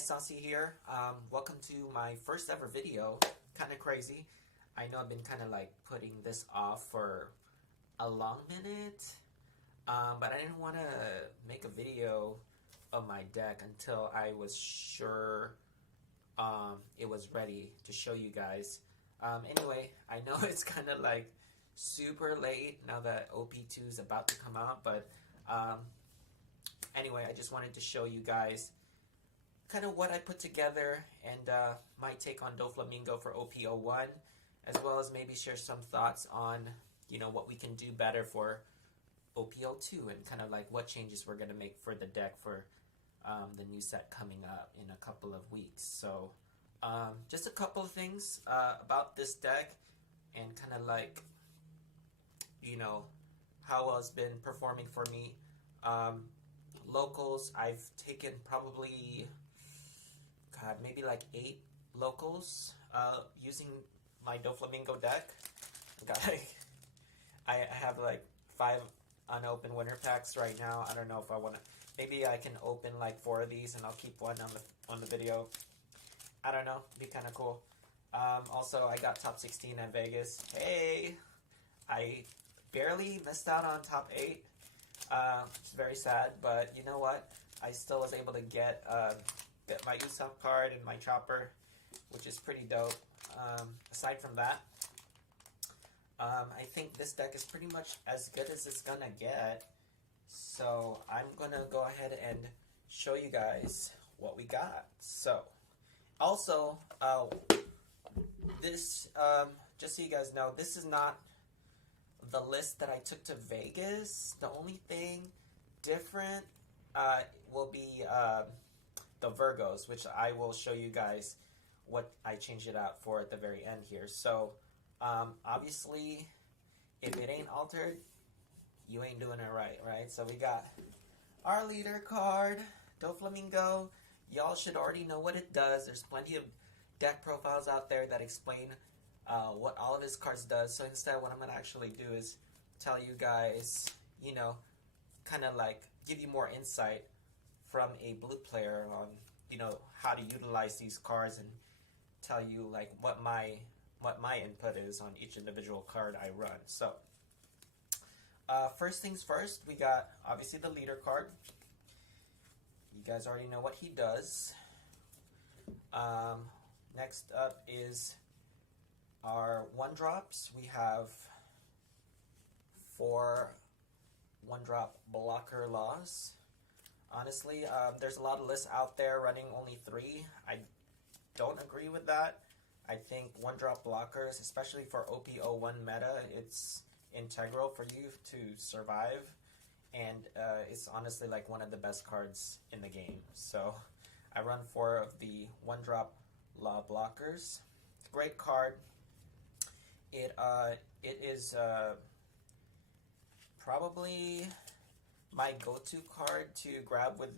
Saucy here. Welcome to my first ever video. Kind of crazy. I know I've been kind of like putting this off for a long minute, but I didn't want to make a video of my deck until I was sure it was ready to show you guys. Anyway, I know it's kind of like super late now that OP2 is about to come out, but anyway, I just wanted to show you guys kind of what I put together and my take on Doflamingo for OP01, as well as maybe share some thoughts on, what we can do better for OP02 and kind of like what changes we're going to make for the deck for the new set coming up in a couple of weeks. So just a couple of things about this deck and kind of like, how well it's been performing for me. Locals, I've taken probably, maybe like 8 locals using my Doflamingo deck. I have like 5 unopened winner packs right now. I don't know if I want to. Maybe I can open like 4 of these and I'll keep one on the video. I don't know. Be kind of cool. Also, I got top 16 at Vegas. Hey, I barely missed out on top 8. It's very sad, but you know what? I still was able to get my Usopp card and my Chopper, which is pretty dope. Aside from that, I think this deck is pretty much as good as it's gonna get. So I'm gonna go ahead and show you guys what we got. So, also, this, just so you guys know, this is not the list that I took to Vegas. The only thing different will be the Vergos, which I will show you guys what I changed it out for at the very end here. So obviously, if it ain't altered, you ain't doing it right? So we got our leader card, Doflamingo. Y'all should already know what it does. There's plenty of deck profiles out there that explain what all of his cards does. So instead, what I'm going to actually do is tell you guys, kind of like give you more insight from a blue player on, how to utilize these cards and tell you like what my input is on each individual card I run. So first things first, we got obviously the leader card. You guys already know what he does. Next up is our 1-drops. We have 4 1-drop blocker laws. Honestly, there's a lot of lists out there running only 3. I don't agree with that. I think 1-drop blockers, especially for OP01 meta, it's integral for you to survive, and it's honestly like one of the best cards in the game. So I run 4 of the 1-drop law blockers. Great card. It is probably my go-to card to grab with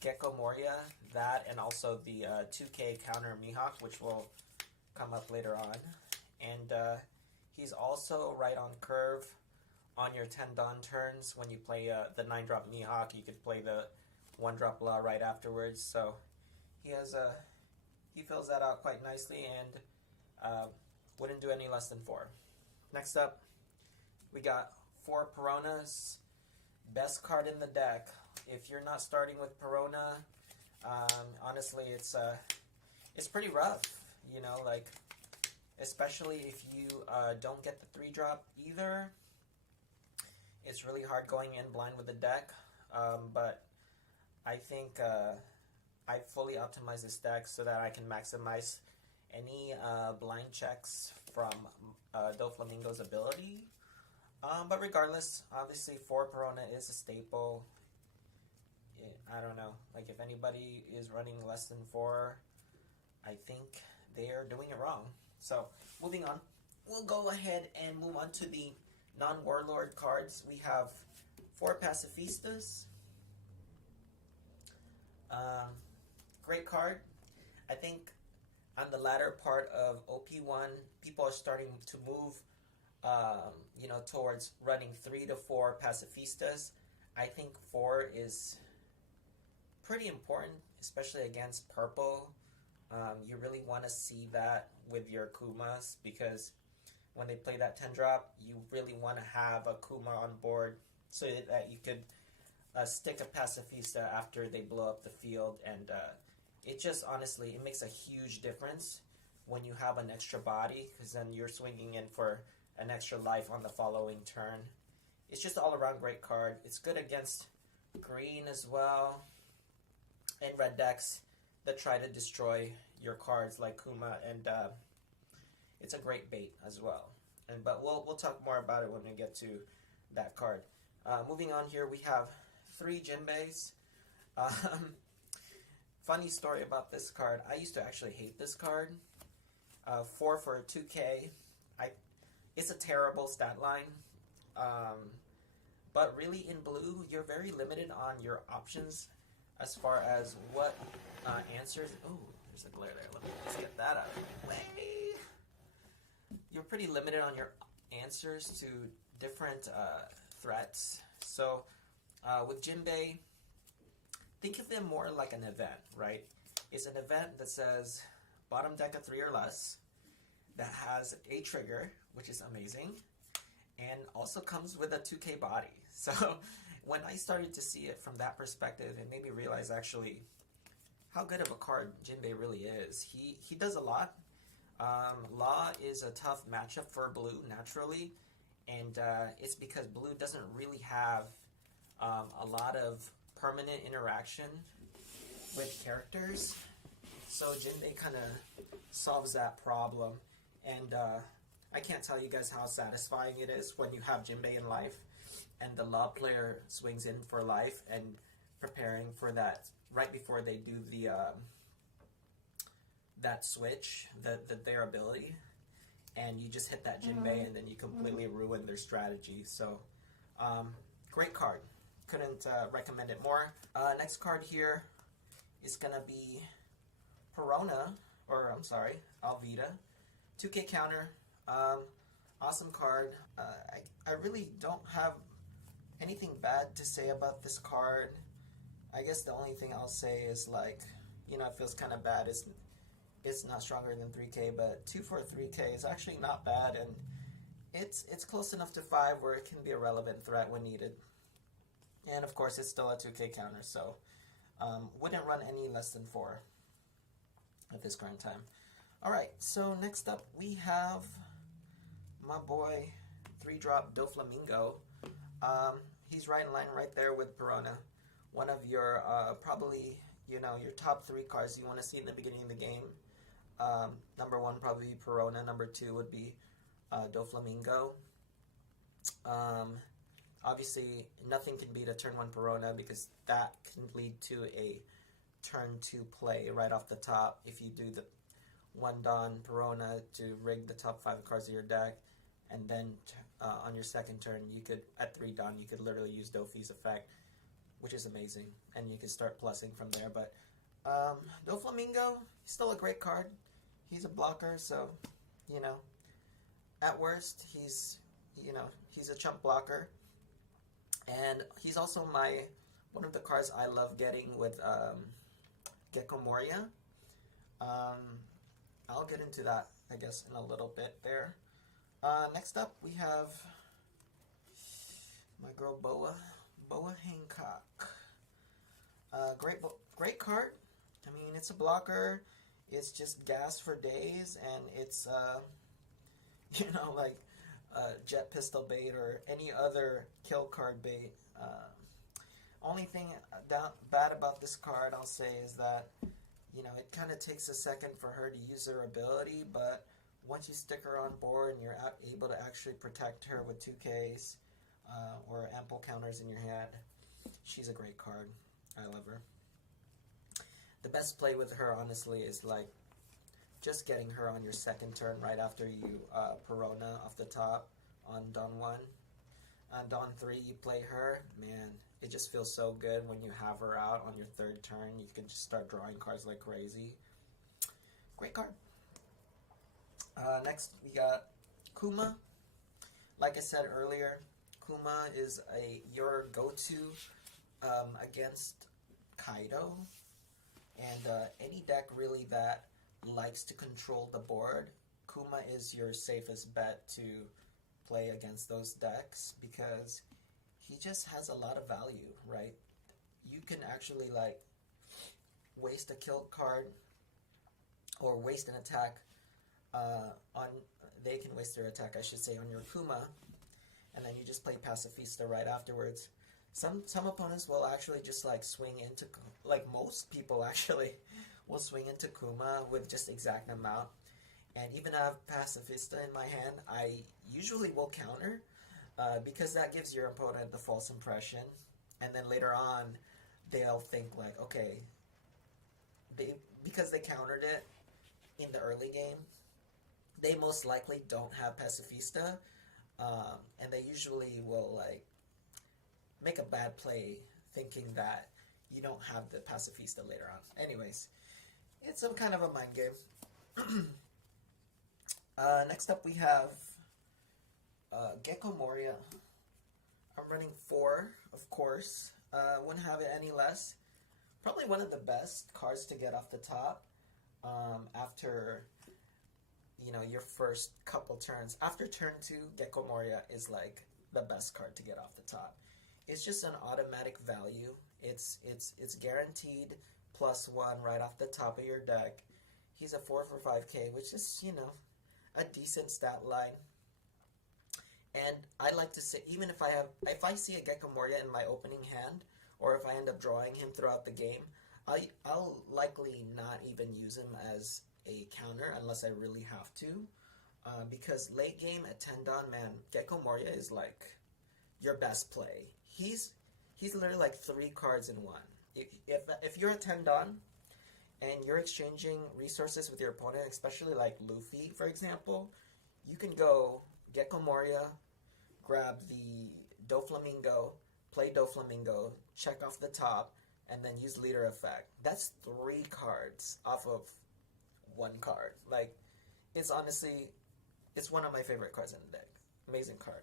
Gecko Moria, that and also the 2K counter Mihawk, which will come up later on. And he's also right on curve on your 10 Dawn turns. When you play the 9-drop Mihawk, you could play the 1-drop Law right afterwards. So he fills that out quite nicely and wouldn't do any less than 4. Next up, we got 4 Peronas. Best card in the deck. If you're not starting with Perona, honestly, it's pretty rough. Like, especially if you don't get the 3-drop either. It's really hard going in blind with the deck. But I think I fully optimize this deck so that I can maximize any blind checks from Doflamingo's ability. But regardless, obviously 4 Perona is a staple. I don't know, like if anybody is running less than 4, I think they are doing it wrong. So moving on, we'll go ahead and move on to the non-warlord cards. We have 4 Pacifistas. Great card. I think on the latter part of OP1, people are starting to move towards running 3 to 4 Pacifistas. I think 4 is pretty important, especially against purple. You really want to see that with your Kumas, because when they play that 10 drop, you really want to have a Kuma on board so that you could stick a Pacifista after they blow up the field. And it just, honestly, it makes a huge difference when you have an extra body, because then you're swinging in for an extra life on the following turn. It's just all around great card. It's good against green as well, and red decks that try to destroy your cards like Kuma, and it's a great bait as well. But we'll talk more about it when we get to that card. Moving on here, we have 3 Jinbes. Funny story about this card. I used to actually hate this card. 4 for 2K. It's a terrible stat line. But really, in blue, you're very limited on your options as far as what answers. Oh, there's a glare there. Let's get that out of the way. You're pretty limited on your answers to different threats. So with Jinbe, think of them more like an event, right? It's an event that says bottom deck of 3 or less, that has a trigger, which is amazing, and also comes with a 2K body. So when I started to see it from that perspective, it made me realize actually how good of a card Jinbe really is. He does a lot. Law is a tough matchup for blue naturally, and it's because blue doesn't really have a lot of permanent interaction with characters. So Jinbe kind of solves that problem, and I can't tell you guys how satisfying it is when you have Jinbe in life and the Law player swings in for life and preparing for that right before they do the that switch, their ability, and you just hit that Jinbe and then you completely ruin their strategy. So great card. Couldn't recommend it more. Next card here is gonna be Perona, or I'm sorry, Alvida. 2K counter. Awesome card. I really don't have anything bad to say about this card. I guess the only thing I'll say is, like, you know, it feels kind of bad. It's not stronger than 3K, but 2 for 3K is actually not bad, and it's close enough to 5 where it can be a relevant threat when needed. And of course, it's still a 2K counter, so wouldn't run any less than 4 at this current time. Alright, so next up we have my boy 3-drop Doflamingo. He's right in line right there with Perona. One of your probably, you know, your top 3 cards you want to see in the beginning of the game. Number 1 probably be Perona. Number 2 would be Doflamingo. Obviously, nothing can beat a turn 1 Perona, because that can lead to a turn 2 play right off the top if you do the 1 Dawn Perona to rig the top 5 cards of your deck, and then on your second turn, you could, at 3 Dawn, you could literally use Dofi's effect, which is amazing, and you can start plussing from there. But Doflamingo, he's still a great card. He's a blocker, so, you know, at worst, he's a chump blocker. And he's also one of the cards I love getting with Gecko Moria. I'll get into that, I guess, in a little bit there. Next up, we have my girl Boa Hancock. Great card. I mean, it's a blocker. It's just gas for days, and it's you know, like jet pistol bait or any other kill card bait. Only thing bad about this card, I'll say, is that, you know, it kind of takes a second for her to use her ability, but once you stick her on board and you're able to actually protect her with 2Ks or ample counters in your hand, she's a great card. I love her. The best play with her, honestly, is like just getting her on your second turn right after you Perona off the top on Dawn 1. On Dawn 3, you play her. Man, it just feels so good when you have her out on your third turn. You can just start drawing cards like crazy. Great card. Next, we got Kuma. Like I said earlier, Kuma is your go-to against Kaido. And any deck really that likes to control the board, Kuma is your safest bet to play against those decks because he just has a lot of value, right? You can actually like waste a kill card or waste an attack on, they can waste their attack, I should say, on your Kuma, and then you just play Pacifista right afterwards. Some opponents will actually just like swing into, like most people actually will swing into Kuma with just exact amount. And even I have Pacifista in my hand, I usually will counter because that gives your opponent the false impression. And then later on, they'll think like, okay, because they countered it in the early game, they most likely don't have Pacifista, and they usually will like make a bad play thinking that you don't have the Pacifista later on. Anyways, it's some kind of a mind game. Next up we have Gecko Moria. I'm running 4, of course. Wouldn't have it any less. Probably one of the best cards to get off the top after, you know, your first couple turns. After turn 2, Gecko Moria is like the best card to get off the top. It's just an automatic value. It's guaranteed +1 right off the top of your deck. He's a 4 for 5k, which is, you know, a decent stat line. And I like to say, even if I see a Gecko Moria in my opening hand, or if I end up drawing him throughout the game, I'll likely not even use him as a counter unless I really have to. Because late game at 10 Dawn, man, Gecko Moria is like your best play. He's literally like 3 cards in one. If you're at 10 Dawn and you're exchanging resources with your opponent, especially like Luffy, for example, you can go Gecko Moria, grab the Doflamingo, play Doflamingo, check off the top, and then use Leader Effect. That's 3 cards off of 1 card. Like, it's honestly, it's one of my favorite cards in the deck. Amazing card.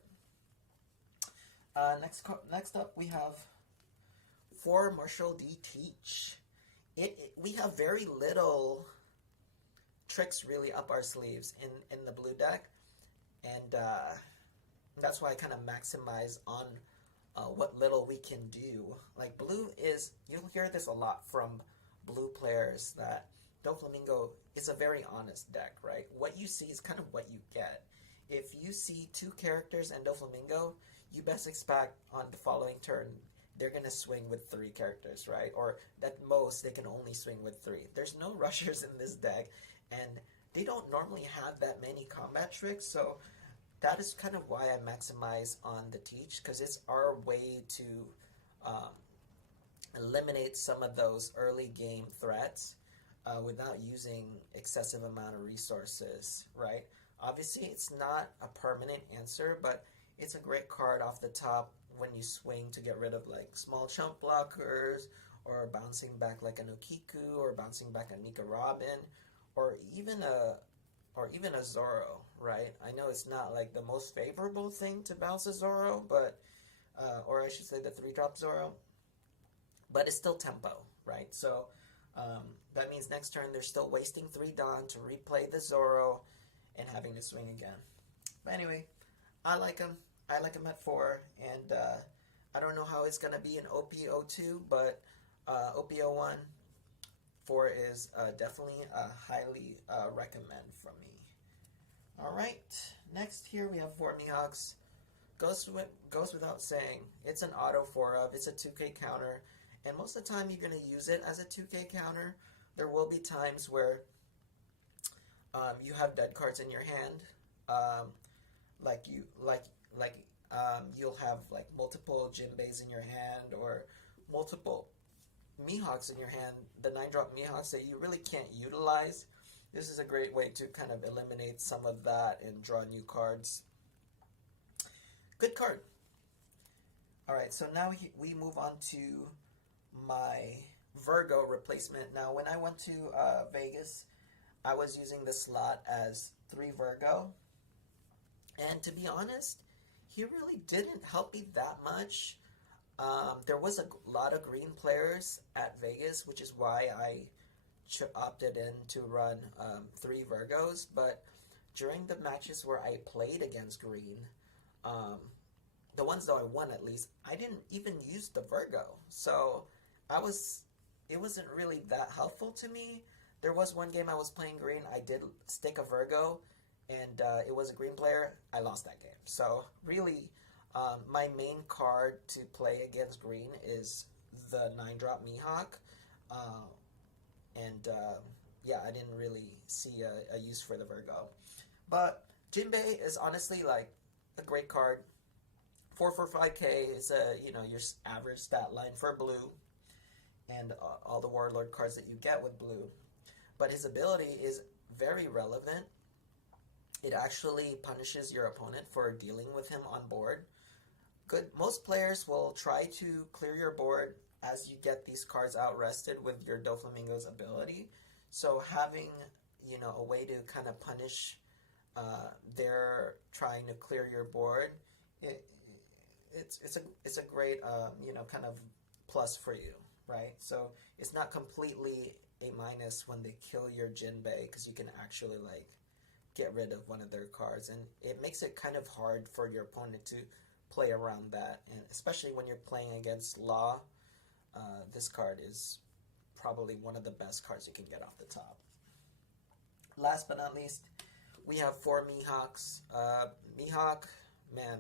Next up, we have 4 Marshall D. Teach. We have very little tricks really up our sleeves in the blue deck, and that's why I kind of maximize on what little we can do. Like blue is, you'll hear this a lot from blue players, that Doflamingo is a very honest deck, right? What you see is kind of what you get. If you see 2 characters and Doflamingo, you best expect on the following turn they're going to swing with 3 characters, right? Or at most, they can only swing with 3. There's no rushers in this deck, and they don't normally have that many combat tricks, so that is kind of why I maximize on the Teach, because it's our way to eliminate some of those early game threats without using excessive amount of resources, right? Obviously, it's not a permanent answer, but it's a great card off the top when you swing to get rid of like small chump blockers, or bouncing back like an Okiku, or bouncing back a Nika Robin, or even a Zoro, right? I know it's not like the most favorable thing to bounce a Zoro, but or I should say the 3-drop Zoro, but it's still tempo, right? So that means next turn they're still wasting 3 Dawn to replay the Zoro and having to swing again. But anyway, I like him. I like him at 4, and I don't know how it's going to be in OP02, but OP01, 4 is definitely a highly recommend from me. Alright, next here we have 4 Mihawks. Goes without saying, it's an auto 4-of, it's a 2k counter, and most of the time you're going to use it as a 2k counter. There will be times where you have dead cards in your hand, you'll have like multiple Jinbes in your hand, or multiple Mihawks in your hand, the 9-drop Mihawks that you really can't utilize. This is a great way to kind of eliminate some of that and draw new cards. Good card. Alright, so now we move on to my Vergo replacement. Now, when I went to Vegas, I was using the slot as 3 Vergo. And to be honest, he really didn't help me that much. There was a lot of green players at Vegas, which is why I opted in to run 3 Vergos, but during the matches where I played against green, the ones that I won at least, I didn't even use the Vergo. So it wasn't really that helpful to me. There was one game I was playing green, I did stick a Vergo, and it was a green player. I lost that game. So really, my main card to play against green is the 9-drop Mihawk. Yeah, I didn't really see a use for the Vergo. But Jinbe is honestly like a great card. 445k is your average stat line for blue, and all the Warlord cards that you get with blue. But his ability is very relevant. It actually punishes your opponent for dealing with him on board. Most players will try to clear your board as you get these cards out rested with your Doflamingo's ability. So having a way to kind of punish their trying to clear your board, it's a great kind of plus for you, right? So it's not completely a minus when they kill your Jinbe, because you can actually like get rid of one of their cards, and it makes it kind of hard for your opponent to play around that, and especially when you're playing against Law, this card is probably one of the best cards you can get off the top. Last but not least, we have 4 Mihawks. Mihawk, man,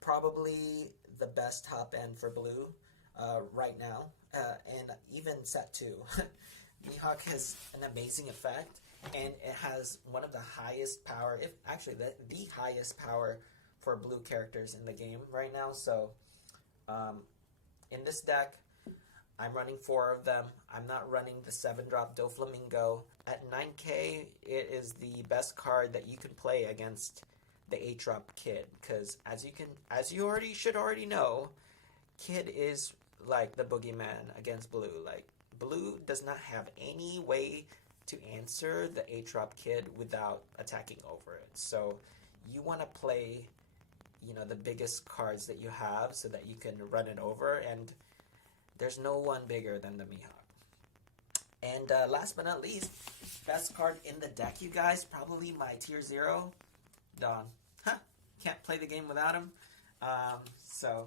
probably the best top end for blue right now, and even set 2. Mihawk has an amazing effect, and it has one of the highest power, if actually the highest power for blue characters in the game right now. So in this deck, I'm running 4 of them. I'm not running the 7-drop Doflamingo. At 9k, it is the best card that you can play against the 8-drop Kid, because as you should already know, Kid is like the boogeyman against blue. Like, blue does not have any way to answer the 8-drop Kid without attacking over it. So you want to play the biggest cards that you have so that you can run it over, and there's no one bigger than the Mihawk. And last but not least, best card in the deck, you guys, probably my tier 0, Dawn. Can't play the game without him. So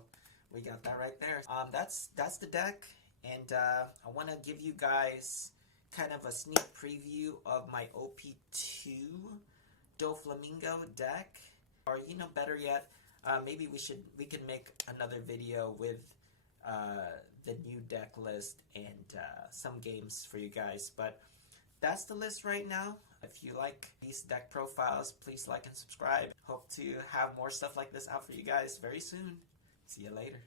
we got that right there. That's the deck, and I want to give you guys kind of a sneak preview of my OP2 Doflamingo deck. Or better yet, maybe we can make another video with the new deck list and some games for you guys. But that's the list right now. If you like these deck profiles, please like and subscribe. Hope to have more stuff like this out for you guys very soon. See you later.